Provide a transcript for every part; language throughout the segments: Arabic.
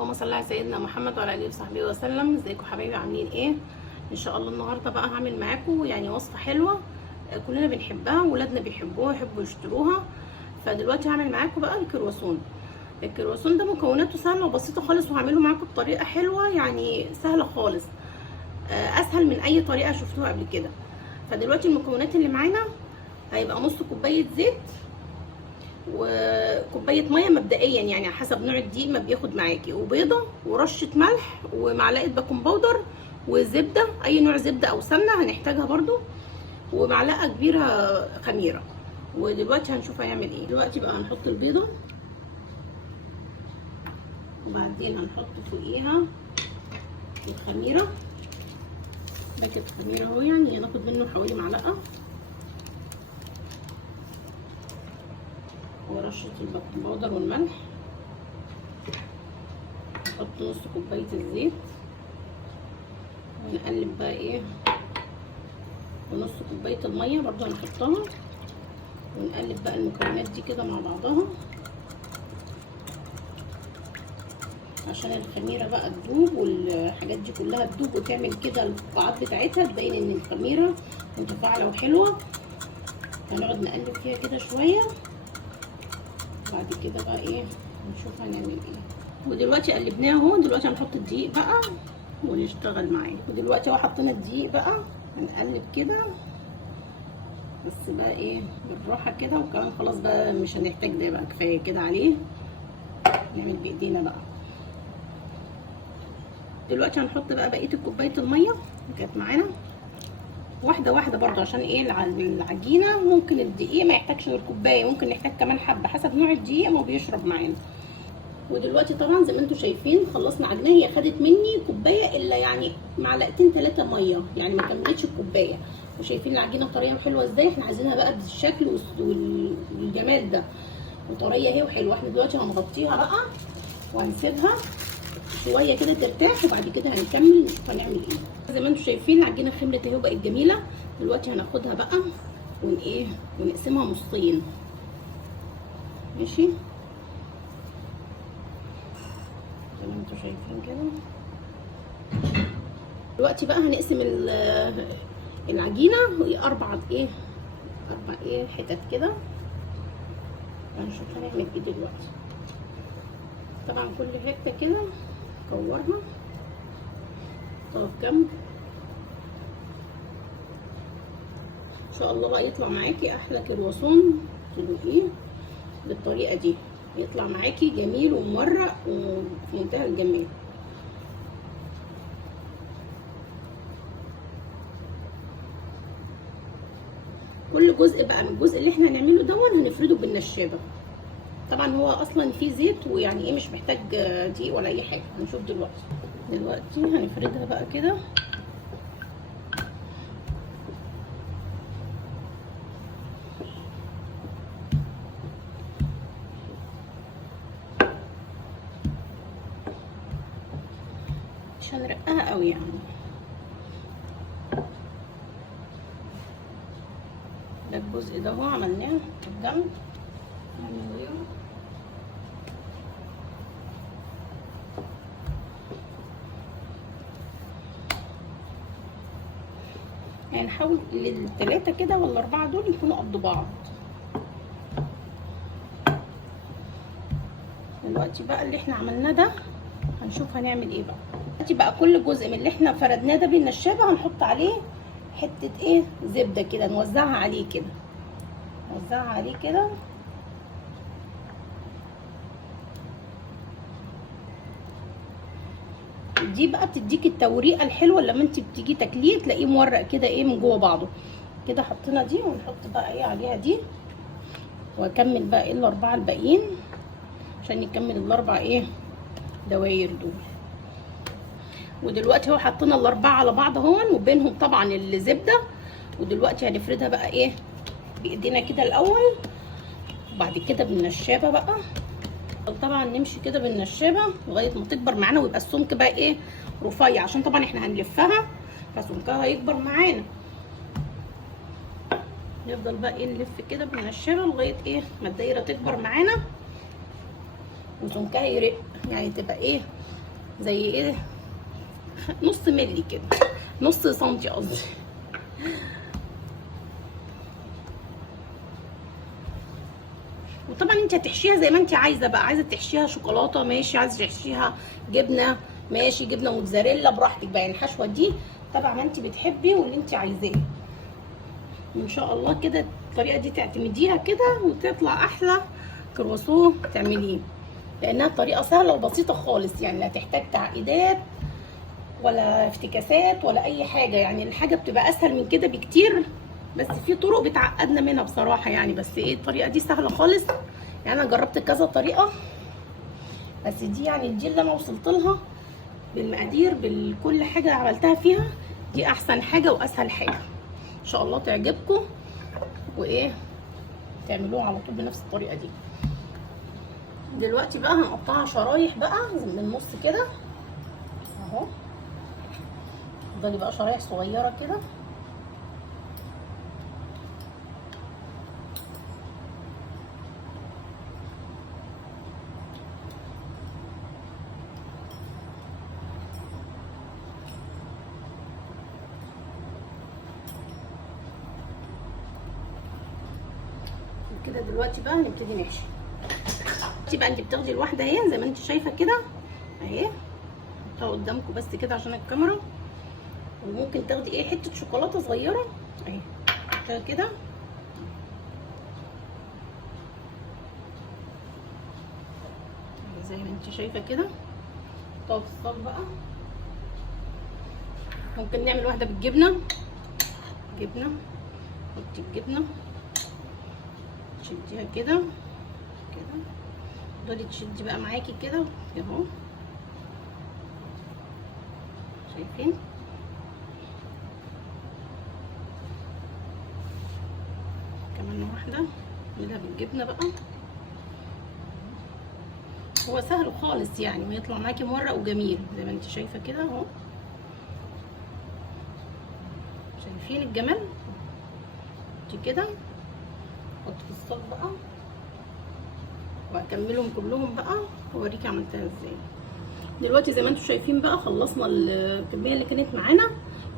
اللهم صل على سيدنا محمد وعلى اله وصحبه وسلم. ازيكم حبايبي، عاملين ايه؟ ان شاء الله النهارده بقى هعمل معاكم يعني وصفه حلوه كلنا بنحبها وولادنا بيحبوها، يحبوا يشتروها. فدلوقتي هعمل معاكم بقى الكرواسون ده مكوناته سهله وبسيطه خالص، وهعمله معاكم بطريقه حلوه يعني سهله خالص، اسهل من اي طريقه شفتوها قبل كده. فدلوقتي المكونات اللي معانا هيبقى نص كوبايه زيت وكوبايه ميه مبدئيا، يعني على حسب نوع الدقيق ما بياخد معاكي، وبيضه ورشه ملح ومعلقه بيكنج باودر وزبده، اي نوع زبده او سمنه هنحتاجها برده، ومعلقه كبيره خميره. ودلوقتي هنشوف هيعمل ايه. دلوقتي بقى هنحط البيضه، وبعدين هنحط فوقيها الخميره، باكت خميره اهو، يعني هناخد منه حوالي معلقه، ورشه البيكنج باودر والملح. نحط نص كوبايه الزيت ونقلب بقى ايه، ونص كوبايه الميه برضو هنحطها، ونقلب بقى المكونات دي كده مع بعضها عشان الخميره بقى تدوب والحاجات دي كلها تدوب وتعمل كده القطعات بتاعتها، تبين ان الخميره متفاعله وحلوه. هنقعد نقلب فيها كده شويه، بعد كده بقى ايه نشوف هنعمل ايه. ودلوقتي قلبناه اهو، دلوقتي هنحط الدقيق بقى ونشتغل معاه. ودلوقتي اهو حطينا الدقيق بقى، هنقلب كده بس بقى ايه بالراحه كده، وكمان خلاص بقى مش هنحتاج ده بقى، كفايه كده عليه، نعمل بايدينا بقى. دلوقتي هنحط بقى بقيه الكوبايه الميه اللي كانت معانا واحده واحده برضو، عشان ايه العجينه ممكن الدقيق ما يحتاجش غير كوبايه، ممكن نحتاج كمان حبه حسب نوع الدقيق ما بيشرب معانا. ودلوقتي طبعا زي ما انتم شايفين خلصنا عجينه، هي خدت مني كوبايه الا يعني معلقتين 3 ميه، يعني ما كملتش الكوبايه. وشايفين العجينه طريه وحلوه ازاي، احنا عايزينها بقى بالشكل والجمال ده، وطريه اهي وحلوه. احنا دلوقتي هنغطيها بقى وهنسيبها شويه كده ترتاح، وبعد كده هنكمل نشوف هنعمل ايه. زي ما انتم شايفين العجينه خمرت اهي وبقت جميله. دلوقتي هناخدها بقى ونقسمها نصين، ماشي زي ما انتم شايفين كده. دلوقتي بقى هنقسم العجينه اربع حتت كده، هنشوف هنعمل ايه دلوقتي. طبعا كل حته كده نكورها طرف جنب، ان شاء الله بقى يطلع معاكي احلى كرواسون تدوقيه بالطريقه دي، يطلع معاكي جميل ومورق وفي منتهى الجمال. كل جزء بقى من الجزء اللي احنا هنعمله دون هنفرده بالنشابه. طبعا هو اصلا فيه زيت، ويعني ايه مش محتاج دقيق ولا اي حاجه. هنشوف دلوقتي هنفردها بقى كده، مش هنرقها قوي يعني. ده الجزء ده هو عملناه قدام، يعني نحاول الثلاثه كده ولا 4 دول يكونوا قد بعض. دلوقتي بقى اللي احنا عملناه ده هنشوف هنعمل ايه بقى. دلوقتي بقى كل جزء من اللي احنا فردناه ده بالنشابه هنحط عليه حته ايه زبده كده، نوزعها عليه كده، دي بقى بتديك التوريقه الحلوه لما انت بتيجي تاكليه تلاقيه مورق كده ايه من جوه بعضه كده. حطينا دي، ونحط بقى ايه عليها دي، واكمل بقى ايه الاربعه الباقيين عشان نكمل الاربع ايه دواير دول. ودلوقتي اهو حطينا الاربعه على بعض اهو، وبينهم طبعا الزبده. ودلوقتي هنفردها بقى ايه بايدينا كده الاول، وبعد كده بالنشابه بقى. طبعا نمشي كده بالنشابه لغايه ما تكبر معانا، ويبقى السمك بقى ايه رفيع، عشان طبعا احنا هنلفها فسمكها هيكبر معانا. نفضل بقى ايه نلف كده بالنشابه لغايه ايه ما الدايره تكبر معانا وسمكها يرق. يعني تبقى ايه زي ايه نص ملي كده، نص سنتي قصدي. وطبعا انت هتحشيها زي ما انت عايزه بقى، عايزه تحشيها شوكولاته ماشي، عايزه تحشيها جبنه ماشي، جبنه موتزاريلا براحتك بقى. يعني الحشوه دي تبع ما انت بتحبي واللي انت عايزاه. ان شاء الله كده الطريقه دي تعتمديها كده وتطلع احلى كرواسون تعمليه، لانها طريقه سهله وبسيطه خالص. يعني لا تحتاج تعقيدات ولا افتكاسات ولا اي حاجه، يعني الحاجه بتبقى اسهل من كده بكتير، بس في طرق بتعقدنا منها بصراحه يعني. بس ايه الطريقه دي سهله خالص. يعني انا جربت كذا طريقه، بس دي يعني دي اللي انا وصلت لها بالمقادير بكل حاجه عملتها فيها، دي احسن حاجه واسهل حاجه. ان شاء الله تعجبكم وايه تعملوها على طول بنفس الطريقه دي. دلوقتي بقى هنقطعها شرايح بقى من النص كده اهو، تفضلي بقى شرايح صغيره كده. كده دلوقتي بقى هنبتدي نحشي. بقى انت بتاخدي الواحده اهي زي ما انت شايفه كده اهي، حطها قدامكم بس كده عشان الكاميرا. وممكن تاخدي ايه حته شوكولاته صغيره اهي حطيها كده زي ما انت شايفه كده. حطها في الصاج بقى. ممكن نعمل واحده بالجبنه، حطي الجبنه تشديها كده كده، تفضلي تشدي بقى معاكي كده اهو، شايفين؟ كمان واحده نعملها بالجبنه بقى. هو سهل خالص يعني ويطلع معاكي مورق وجميل زي ما انت شايفه كده اهو. شايفين الجمال؟ كده احط في الصاج بقى واكملهم كلهم بقى واوريكي عملتها ازاي. دلوقتي زي ما انتم شايفين بقى خلصنا الكميه اللي كانت معانا،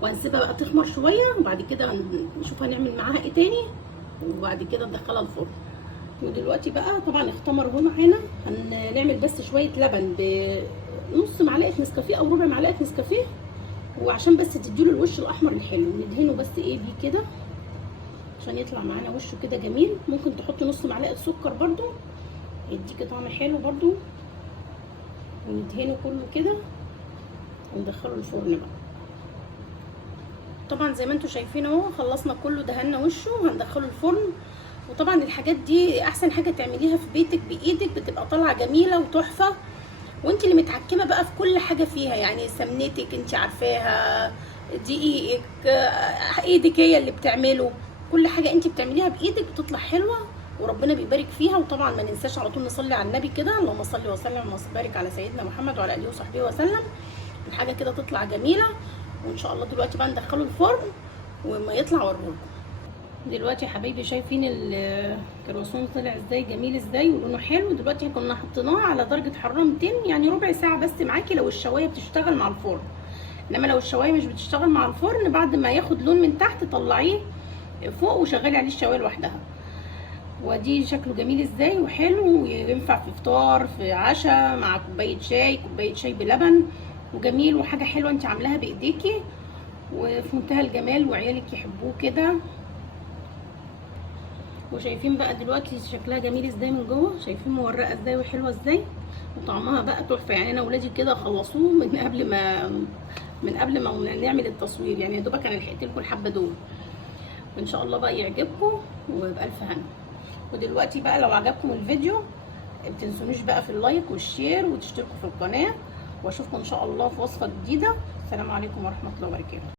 وهنسيبها بقى تخمر شويه وبعد كده نشوف هنعمل معاها ايه تاني، وبعد كده ندخلها الفرن. ودلوقتي بقى طبعا اختمر اهو معانا. هنعمل بس شويه لبن بنص معلقه نسكافيه او ربع معلقه نسكافيه، وعشان بس تديله الوش الاحمر الحلو ندهنه بس ايه بيه كده عشان يطلع معانا وشه كده جميل. ممكن تحطي نص معلقه سكر برده يديكي طعم حلو برده. وندهنه كله كده وندخله الفرن بقى. طبعا زي ما انتم شايفين اهو خلصنا كله، دهنا وشه وهندخله الفرن. وطبعا الحاجات دي احسن حاجه تعمليها في بيتك بايدك، بتبقى طالعه جميله وتحفه، وانت اللي متحكمه بقى في كل حاجه فيها. يعني سمنتك انت عارفاها، دقيقك، ايدك هي اللي بتعمله. كل حاجه انت بتعمليها بايدك بتطلع حلوه وربنا بيبارك فيها. وطبعا ما ننساش على طول نصلي على النبي كده، اللهم صل وسلم وبارك على سيدنا محمد وعلى اله وصحبه وسلم. الحاجه كده تطلع جميله. وان شاء الله دلوقتي بقى ندخله الفرن وما يطلع اوريهولكم. دلوقتي يا حبايبي شايفين الكرواسون طلع ازاي جميل ازاي ولونه حلو. دلوقتي كنا حطيناه على درجه حراره 200، يعني ربع ساعه بس معاكي لو الشوايه بتشتغل مع الفرن. انما لو الشوايه مش بتشتغل مع الفرن بعد ما ياخد لون من تحت طلعيه فوق وشغلي عليه الشوايه لوحدها. ودي شكله جميل ازاي وحلو، وينفع في فطار في عشاء مع كوبايه شاي بلبن، وجميل وحاجه حلوه انت عاملاها بايديكي وفي منتهى الجمال وعيالك يحبوه كده. وشايفين بقى دلوقتي شكلها جميل ازاي من جوه، شايفين مورقه ازاي وحلوه ازاي، وطعمها بقى تحفه. يعني انا ولادي كده خلصوه من قبل ما نعمل التصوير، يعني يا دوبك انا لحقت لكم الحبه دول. وان شاء الله بقى يعجبكم وبألف هنا. ودلوقتي بقى لو عجبكم الفيديو متنسونيش بقى في اللايك والشير وتشتركوا في القناه، واشوفكم ان شاء الله في وصفه جديده. السلام عليكم ورحمه الله وبركاته.